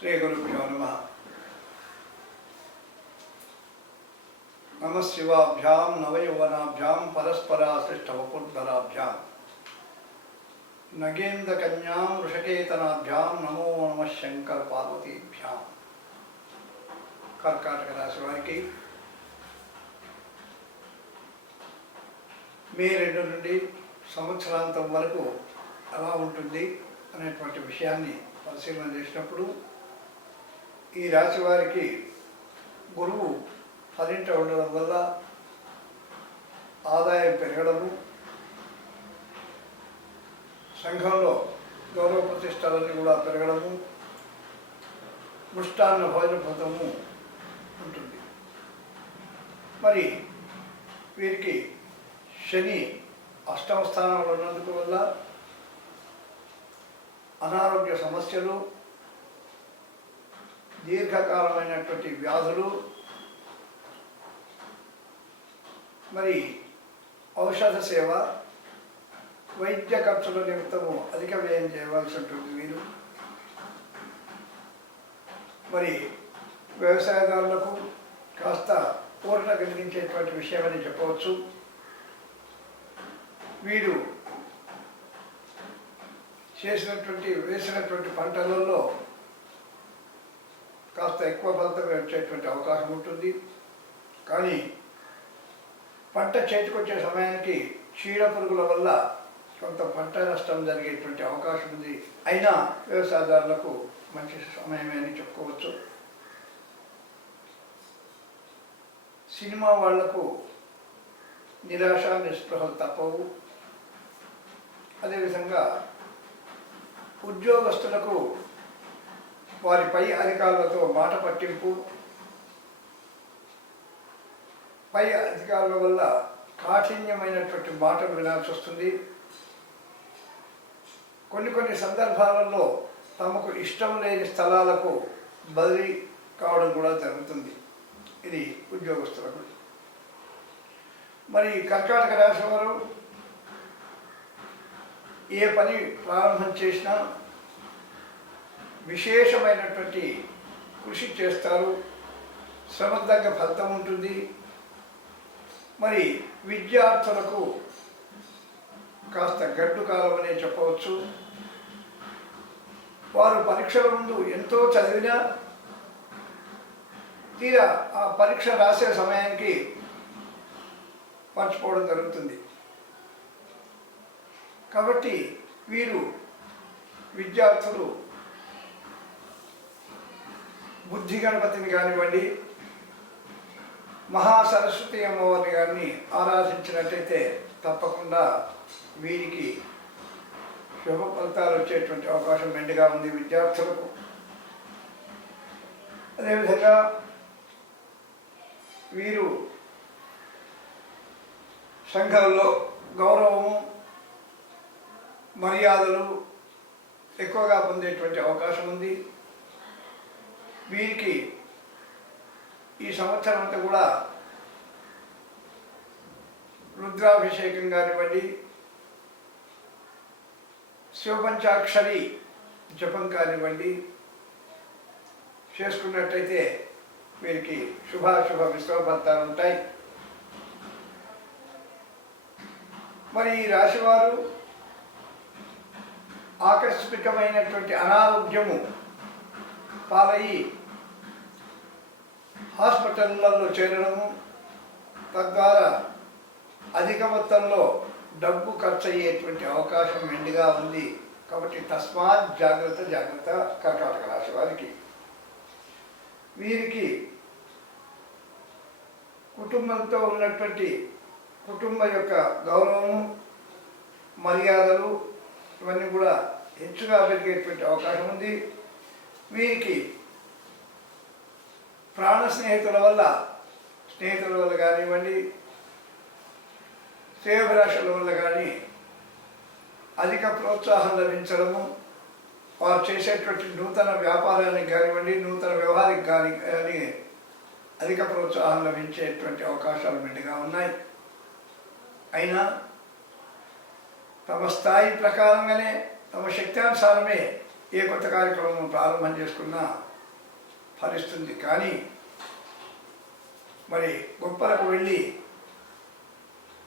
శ్రీ గురుభ్యో నమ. నమ శివాభ్యాం నవయౌవనాభ్యాం పరస్పరాశ్లిష్టవపుర్ధరాభ్యాం నగేంద్రకన్యాం వృషకేతనాభ్యాం నమో నమ శంకర పార్వతీభ్యాం. కర్కాటక రాశి వారికి మే రెండు నుండి సంవత్సరాంతం వరకు ఎలా ఉంటుంది అనేటువంటి విషయాన్ని పరిశీలన చేసినప్పుడు ఈ రాశి వారికి గురువు పదింట ఉండడం వల్ల ఆదాయం పెరగడము సంఘంలో గౌరవ ప్రతిష్టలన్నీ కూడా పెరగడము ముష్టాన్న భోజన ఫలితము ఉంటుంది. మరి వీరికి శని అష్టమ స్థానంలో ఉన్నందుకు వల్ల అనారోగ్య సమస్యలు దీర్ఘకాలమైనటువంటి వ్యాధులు. మరి ఔషధ సేవ వైద్య ఖర్చుల నిమిత్తము అధిక వ్యయం చేయవలసి ఉంటుంది వీరు మరి వ్యవసాయదారులకు కాస్త పూర్ణ కలిగించేటువంటి విషయమని చెప్పవచ్చు. వీరు చేసినటువంటి వేసినటువంటి పంటలలో కాస్త ఎక్కువ ఫలితం వచ్చేటువంటి అవకాశం ఉంటుంది. కానీ పంట చేతికొచ్చే సమయానికి చీడ పురుగుల వల్ల కొంత పంట నష్టం జరిగేటువంటి అవకాశం ఉంది. అయినా వ్యవసాయదారులకు మంచి సమయమే అని చెప్పుకోవచ్చు. సినిమా వాళ్ళకు నిరాశ నిస్పృహలు తప్పవు. అదేవిధంగా ఉద్యోగస్తులకు వారి పై అధికారులతో మాట పట్టింపు. పై అధికారుల వల్ల కాఠిన్యమైనటువంటి మాటలు వినాల్సి వస్తుంది. కొన్ని కొన్ని సందర్భాలలో తమకు ఇష్టం లేని స్థలాలకు బదిలీ కావడం కూడా జరుగుతుంది. ఇది ఉద్యోగస్తులకు. మరి కర్కాటక రాశి వారు ఏ పని ప్రారంభం చేసినా విశేషమైనటువంటి కృషి చేస్తారు. శ్రమకు తగ్గ ఫలితం ఉంటుంది. మరి విద్యార్థులకు కాస్త గడ్డు కాలం అనే చెప్పవచ్చు. వారు పరీక్షల ముందు ఎంతో చదివినా తీరా ఆ పరీక్ష రాసే సమయానికి మర్చిపోవడం జరుగుతుంది. కాబట్టి వీరు విద్యార్థులు బుద్ధి గణపతిని కానివ్వండి మహాసరస్వతి అమ్మవారిని గారిని ఆరాధించినట్టయితే తప్పకుండా వీరికి శుభ ఫలితాలు వచ్చేటువంటి అవకాశం మెండుగా ఉంది విద్యార్థులకు. అదేవిధంగా వీరు సంఘంలో గౌరవము మర్యాదలు ఎక్కువగా పొందేటువంటి అవకాశం ఉంది. వీరికి ఈ సంవత్సరం అంతా కూడా రుద్రాభిషేకం కానివ్వండి శివపంచాక్షరి జపం కానివ్వండి చేసుకున్నట్టయితే వీరికి శుభాశుభ మిశ్రమ ఉంటాయి. మరి ఈ రాశివారు ఆకస్మికమైనటువంటి అనారోగ్యము పాలయ్యి హాస్పిటల్లలో చేరడము తద్వారా అధిక మొత్తంలో డబ్బు ఖర్చు అయ్యేటువంటి అవకాశం మెండుగా ఉంది. కాబట్టి తస్మాత్ జాగ్రత్త జాగ్రత్త కర్కాటక రాశి వారికి. వీరికి కుటుంబంతో ఉన్నటువంటి కుటుంబ యొక్క గౌరవము మర్యాదలు ఇవన్నీ కూడా హెచ్చుగా పెరిగేటువంటి అవకాశం ఉంది. వీరికి ప్రాణ స్నేహితుల వల్ల స్నేహితుల వల్ల కానివ్వండి శ్రేయభిలాషల వల్ల కానీ అధిక ప్రోత్సాహం లభించడము వారు చేసేటువంటి నూతన వ్యాపారానికి కానివ్వండి నూతన వ్యవహారికి కానీ కానీ అధిక ప్రోత్సాహం లభించేటువంటి అవకాశాలు మెండుగా ఉన్నాయి. అయినా తమ స్థాయి ప్రకారంగానే తమ శక్త్యానుసారమే ఏ కొత్త కార్యక్రమం ప్రారంభం చేసుకున్నా ఫలిస్తుంది. కానీ మరి గొప్పలకు వెళ్ళి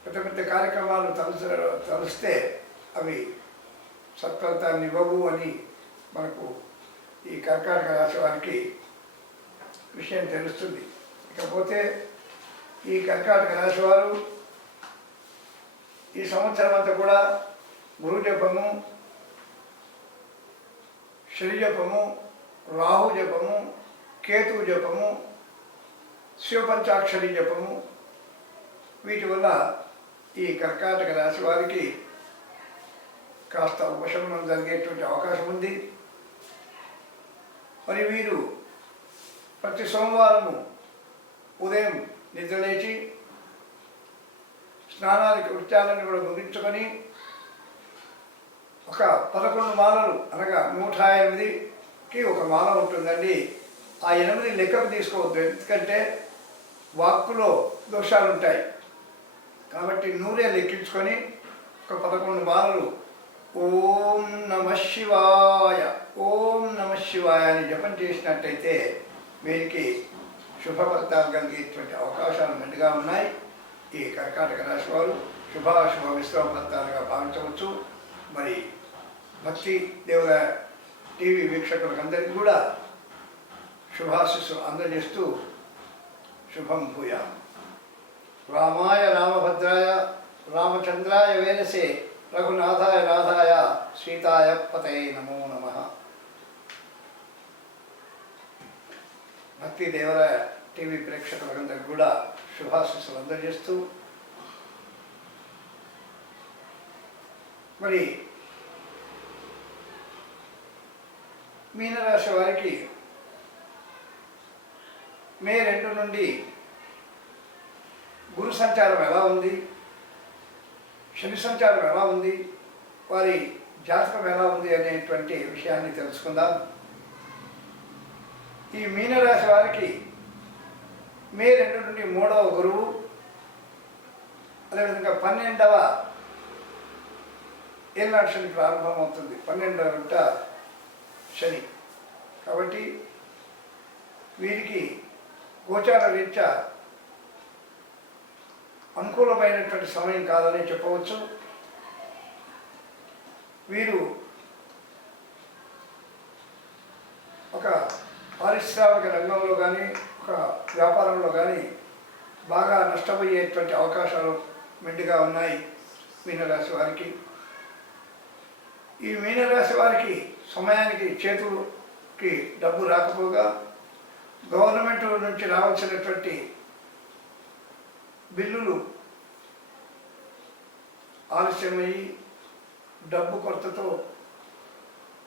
పెద్ద పెద్ద కార్యక్రమాలు తలుచు తలుస్తే అవి సత్ఫలితాన్ని ఇవ్వవు అని మనకు ఈ కర్కాటక రాశి వారికి విషయం తెలుస్తుంది. ఇకపోతే ఈ కర్కాటక రాశి వారు ఈ సంవత్సరం అంతా కూడా గురు జపము శని జపము రాహు జపము కేతు జపము శివపంచాక్షరి జపము వీటి వల్ల ఈ కర్కాటక రాశి వారికి కాస్త ఉపశమనం జరిగేటువంటి అవకాశం ఉంది. మరి వీరు ప్రతి సోమవారము ఉదయం నిద్రలేచి స్నానానికి కృత్యాలను కూడా ముగించుకొని ఒక పదకొండు మాలలు అనగా నూట ఎనిమిదికి ఒక మాల ఉంటుందండి. ఆ ఎనిమిది లెక్కకు తీసుకోవద్దు. ఎందుకంటే వాక్కులో దోషాలు ఉంటాయి కాబట్టి నూరే లెక్కించుకొని ఒక పదకొండు బాలలు ఓం నమ శివాయ ఓం నమ శివాయ అని జపం చేసినట్టయితే వీరికి శుభ ఫలితాలు కలిగేటువంటి అవకాశాలు మెండుగా ఉన్నాయి. ఈ కర్కాటక రాశి వారు శుభాశుభ మిశ్రమ ఫలితాలుగా భావించవచ్చు. మరి భక్తి దేవుల టీవీ వీక్షకులకందరికీ కూడా శుభాశిస్సు అందజేస్తూ శుభం భూయా రామాయ రామభద్రాయ రామచంద్రాయ వేదసే రఘునాథాయ నాథాయ సీతాయ పతయే నమో నమ భక్తి దేవరాయ టీవీ ప్రేక్షకులందరికీ కూడా శుభాశిస్సులు అందజేస్తూ మరి మీనరాశి వారికి మే రెండు నుండి గురు సంచారం ఎలా ఉంది? శని సంచారం ఎలా ఉంది? వారి జాతకం ఎలా ఉంది అనేటువంటి విషయాన్ని తెలుసుకుందాం. ఈ మీనరాశి వారికి మే రెండు నుండి మూడవ గురువు అదేవిధంగా పన్నెండవ ఏనాడు శని ప్రారంభమవుతుంది. పన్నెండవ గంట శని. కాబట్టి వీరికి గోచార రీత్యా అనుకూలమైనటువంటి సమయం కాదని చెప్పవచ్చు. వీరు ఒక పారిశ్రామిక రంగంలో కానీ ఒక వ్యాపారంలో కానీ బాగా నష్టపోయేటువంటి అవకాశాలు మెండుగా ఉన్నాయి మీనరాశి వారికి. ఈ మీనరాశి వారికి సమయానికి చేతులకి డబ్బు రాకపోగా గవర్నమెంట్ నుంచి రావాల్సినటువంటి బిల్లులు ఆలస్యమయ్యి డబ్బు కొరతతో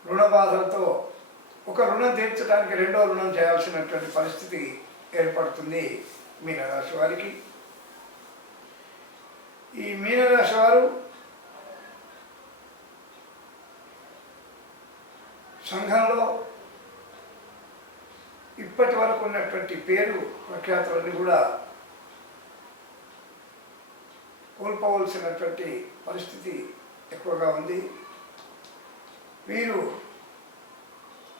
రుణ బాధలతో ఒక రుణం తీర్చడానికి రెండో రుణం చేయాల్సినటువంటి పరిస్థితి ఏర్పడుతుంది మీనరాశి వారికి. ఈ మీనరాశి వారు సంఘంలో ఇప్పటి వరకు ఉన్నటువంటి పేరు ప్రఖ్యాతులన్నీ కూడా కోల్పోవలసినటువంటి పరిస్థితి ఎక్కువగా ఉంది. వీరు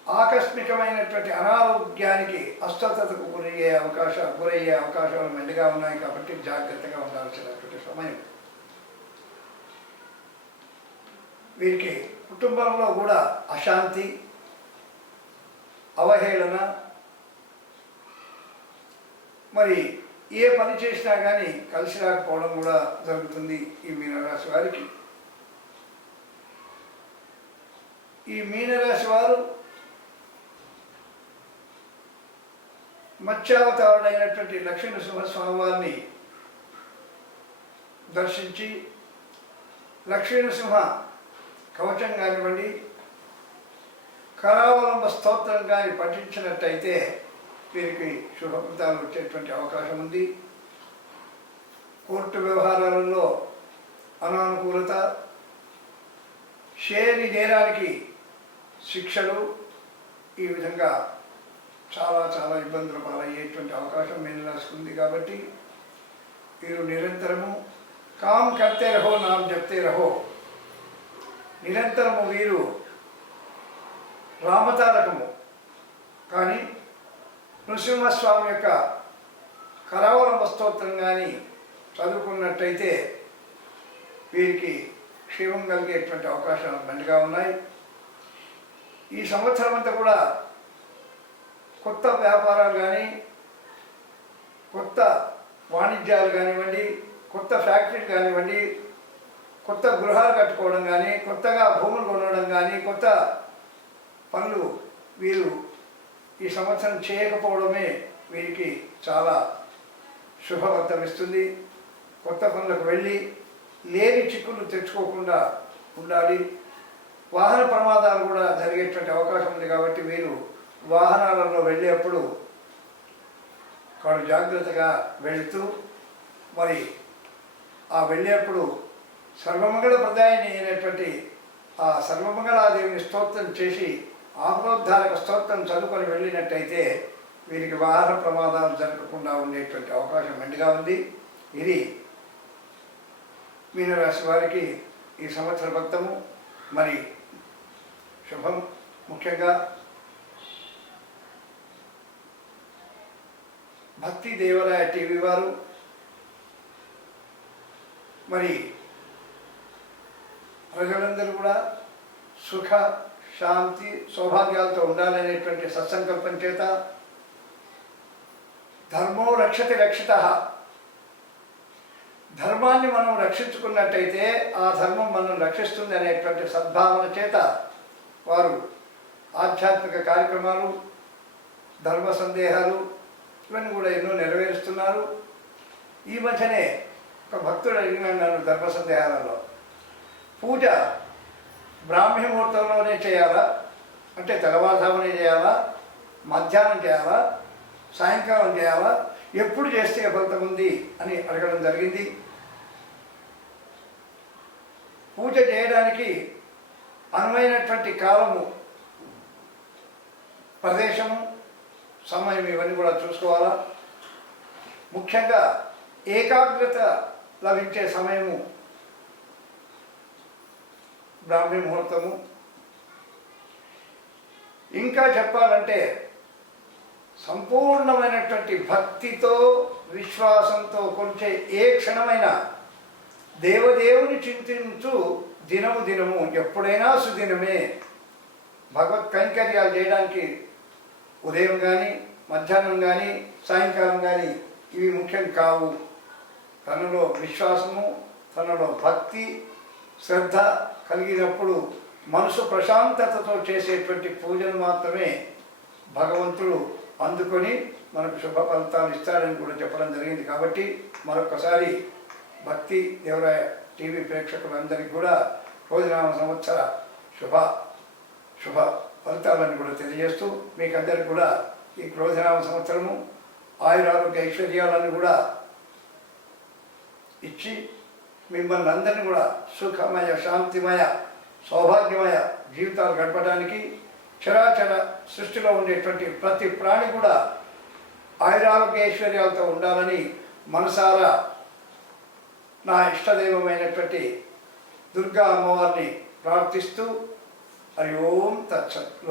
ఆకస్మికమైనటువంటి అనారోగ్యానికి అస్వస్థతకు గురయ్యే అవకాశం గురయ్యే అవకాశాలు మెండుగా ఉన్నాయి కాబట్టి జాగ్రత్తగా ఉండాల్సినటువంటి సమయం. వీరికి కుటుంబంలో కూడా అశాంతి అవహేళన మరి ఏ పని చేసినా కానీ కలిసి రాకపోవడం కూడా జరుగుతుంది ఈ మీనరాశి వారికి. ఈ మీనరాశి వారు మత్స్యావతారుడైనటువంటి లక్ష్మీ నరసింహస్వామి వారిని దర్శించి లక్ష్మీనరసింహ కవచం కానివ్వండి కరావలంబ స్తోత్రం కానీ పఠించినట్టయితే వీరికి శుభఫలితాలు వచ్చేటువంటి అవకాశం ఉంది. కోర్టు వ్యవహారాలలో అనానుకూలత షేరి నేరానికి శిక్షలు ఈ విధంగా చాలా చాలా ఇబ్బందులు పాలయ్యేటువంటి అవకాశం మేము రాసుకుంది కాబట్టి వీరు నిరంతరము కామ్ కర్తే రహో నామ్ చెప్తే రహో. నిరంతరము వీరు రామతారకము. కానీ నృసింహస్వామి యొక్క కరావలంబ స్తోత్రం కానీ చదువుకున్నట్టయితే వీరికి క్షేమం కలిగేటువంటి అవకాశాలు మెండుగా ఉన్నాయి. ఈ సంవత్సరం అంతా కూడా కొత్త వ్యాపారాలు కానీ కొత్త వాణిజ్యాలు కానివ్వండి కొత్త ఫ్యాక్టరీలు కానివ్వండి కొత్త గృహాలు కట్టుకోవడం కానీ కొత్తగా భూములు కొనడం కానీ కొత్త పనులు వీరు ఈ సంవత్సరం చేయకపోవడమే వీరికి చాలా శుభవర్తం ఇస్తుంది కొత్త పనులకు వెళ్ళి లేని చిక్కులు తెచ్చుకోకుండా ఉండాలి. వాహన ప్రమాదాలు కూడా జరిగేటువంటి అవకాశం ఉంది కాబట్టి మీరు వాహనాలలో వెళ్ళేప్పుడు వాడు జాగ్రత్తగా వెళుతూ మరి ఆ వెళ్ళేప్పుడు సర్వమంగళ ప్రదాయని అయినటువంటి ఆ సర్వమంగళాదేవిని స్తోత్రం చేసి ఆత్మోద్ధారక స్తోత్రం చదువుకొని వెళ్ళినట్టయితే వీరికి వాహన ప్రమాదాలు జరగకుండా ఉండేటువంటి అవకాశం మెండుగా ఉంది. ఇది మీనరాశి వారికి ఈ సంవత్సర భక్తము మరి శుభం ముఖ్యంగా భక్తి దేవాలయ టీవీ వారు మరి ప్రజలందరూ కూడా సుఖ శాంతి సౌభాగ్యాలతో ఉండాలనేటువంటి సత్సంకల్పం చేత ధర్మో రక్షతి రక్షిత. ధర్మాన్ని మనం రక్షించుకున్నట్టయితే ఆ ధర్మం మనం రక్షిస్తుంది అనేటువంటి సద్భావన చేత వారు ఆధ్యాత్మిక కార్యక్రమాలు ధర్మ సందేహాలు ఇవన్నీ కూడా ఎన్నో నెరవేరుస్తున్నారు. ఈ మధ్యనే ఒక భక్తుడు అడిగినాడు నన్ను ధర్మ సందేహాలలో. పూజ బ్రాహ్మీ ముహూర్తంలోనే చేయాలా? అంటే తెల్లవారుజామునే చేయాలా? మధ్యాహ్నం చేయాలా? సాయంకాలం చేయాలా? ఎప్పుడు చేస్తే ఫలితం ఉంది అని అడగడం జరిగింది. పూజ చేయడానికి అనువైనటువంటి కాలము ప్రదేశము సమయం ఇవన్నీ కూడా చూసుకోవాలా? ముఖ్యంగా ఏకాగ్రత లభించే సమయము బ్రాహ్మీ ముహూర్తము. ఇంకా చెప్పాలంటే సంపూర్ణమైనటువంటి భక్తితో విశ్వాసంతో కొలిచే ఏ క్షణమైనా దేవదేవుని చింతించు దినము దినము ఎప్పుడైనా సుదినమే భగవత్ కైంకర్యాలు చేయడానికి ఉదయం కానీ మధ్యాహ్నం కానీ సాయంకాలం కానీ ఇవి ముఖ్యం కావు. తనలో విశ్వాసము తనలో భక్తి శ్రద్ధ కలిగినప్పుడు మనసు ప్రశాంతతతో చేసేటువంటి పూజలు మాత్రమే భగవంతుడు అందుకొని మనకు శుభ ఫలితాలు ఇస్తారని కూడా చెప్పడం జరిగింది. కాబట్టి మరొకసారి భక్తి దేవరాయ టీవీ ప్రేక్షకులందరికీ కూడా భోజనామ సంవత్సర శుభ శుభ ఫలితాలను కూడా తెలియజేస్తూ మీకందరికి కూడా ఈ క్రోధనామ సంవత్సరము ఆయురారోగ్య ఐశ్వర్యాలను కూడా ఇచ్చి మిమ్మల్ని అందరినీ కూడా సుఖమయ శాంతిమయ సౌభాగ్యమయ జీవితాలు గడపడానికి చరాచర సృష్టిలో ఉండేటువంటి ప్రతి ప్రాణి కూడా ఆయురారోగ్యైశ్వర్యాలతో ఉండాలని మనసారా నా ఇష్టదైవమైనటువంటి దుర్గా అమ్మవారిని ప్రార్థిస్తూ హరి ఓం తత్సత్.